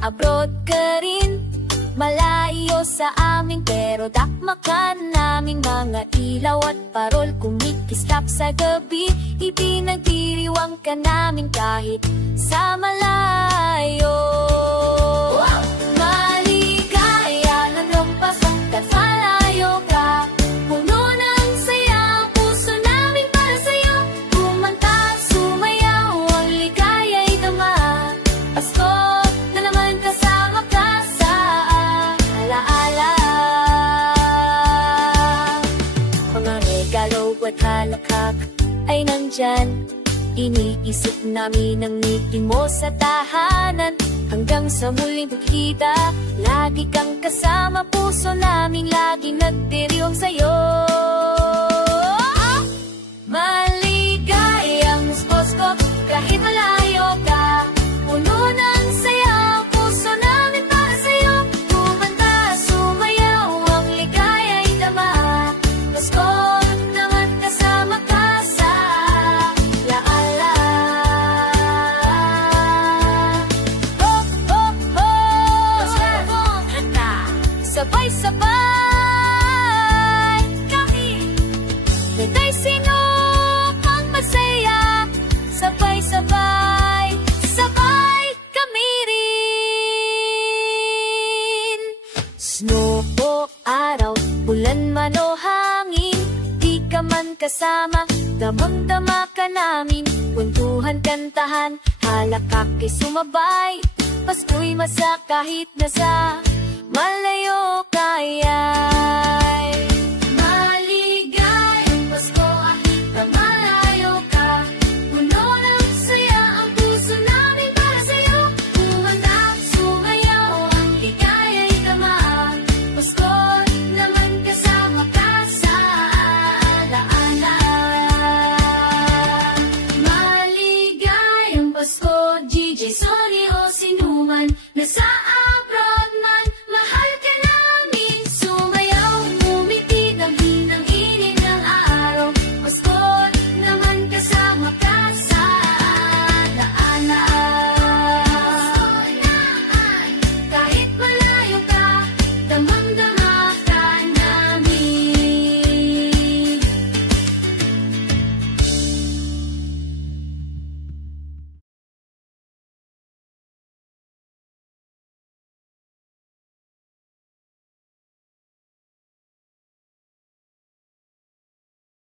abroad ka rin, malayo sa amin pero dakmakan namin mga ilaw at parol. Kumikislap sa gabi, ipinagdiriwang ka namin kahit sa malayo. Maligaya ng lumpas hanggat malayo ka, puno ng saya ang puso namin para sa'yo. Kumanta, sumayaw, ang ligaya'y dama. Pasko na naman kasama ka sa alaala. Mga regalo at halakhak ay nandyan, iniisip namin ang ngiti mo sa tahanan. Hanggang sa muling pagkita, lagi kang kasama, puso naming laging nagdiriwang sa'yo. Maligayang Pasko kahit malayo ka, puno ng saya ang puso namin para sa'yo. Kumanta, sumayaw, ang ligaya'y dama. Pasko naman kasama ka sa alaala. Oh, oh, oh, sabay-sabay kami, natay sinupang masaya. Sabay-sabay, sabay kami rin. Snow o araw, bulan man o hangin, di ka man kasama, damang-dama ka namin. Kwentuhan, kantahan, halakhak ay sumabay. Pasko'y masak kahit nasa malayo kaya.